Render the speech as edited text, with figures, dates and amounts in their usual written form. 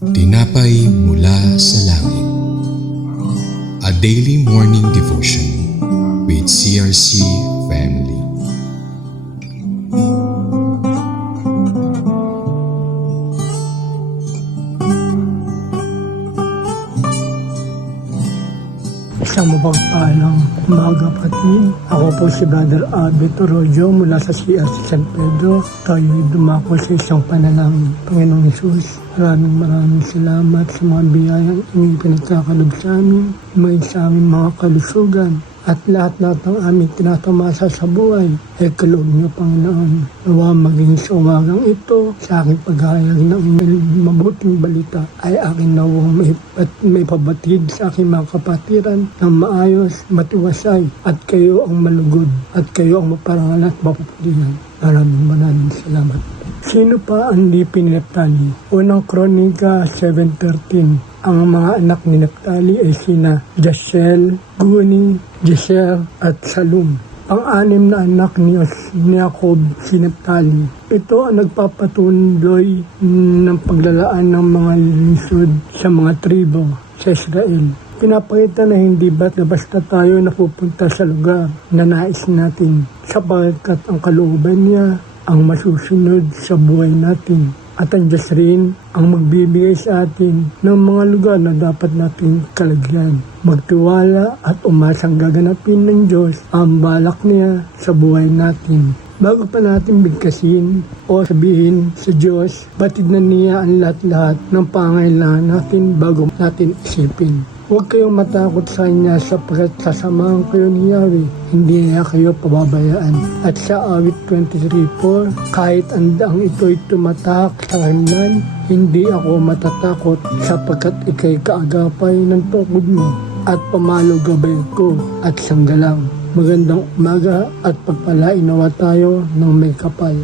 Tinapay mula sa langit. A daily morning devotion with CRC Family. Isang mapagpalang umaga kapatid. Ako po si Brother Alberto Rojo mula sa CRC San Pedro. Tayo ay dumako sa isang panalangin. Panginoong Hesus, maraming salamat sa mga biyayang inyong pinagkakalob sa amin, may sa aming mga kalusugan, at lahat ng aming tinatamasa sa buhay ay kaloob niyo, Panginoon. Nawa maging sa umagang ito, sa aking paghahayag ng mabuting balita, ay aking nawang may pabatid sa aking mga kapatiran ng maayos, matiwasay, at kayo ang malugod, at kayo ang maparangal at mapapalihan. Maraming salamat. Sino pa ang lipin ni Naphtali? Unang Kronika 7:13. Ang mga anak ni Naphtali ay sina Jasiel, Guni, Jeser at Salum. Ang-anim na anak ni Jacob, si Naphtali. Ito ang nagpapatuloy ng paglalaan ng mga lungsod sa mga tribo sa Israel. Pinapakita na hindi basta tayo napupunta sa lugar na nais natin, sapagkat ang kalooban niya ang masusunod sa buhay natin. At ang Diyos rin ang magbibigay sa atin ng mga lugar na dapat nating kalagyan. Magtiwala at umasang gaganapin ng Diyos ang balak niya sa buhay natin. Bago pa natin bigkasin o sabihin sa Diyos, batid na niya ang lahat-lahat ng pangailangan natin bago natin isipin. Huwag kayong matakot sa Kanya sapagkat sasamahan kayo ni Yahweh, hindi niya kayo pababayaan. At sa awit 23:4, kahit ang daang ito'y tumatak sa kanlan, hindi ako matatakot sapagkat ikay kaagapay ng tukod mo at pamalo gabay ko at sanggalang. Magandang umaga at pagpalain nawa tayo ng may kapal.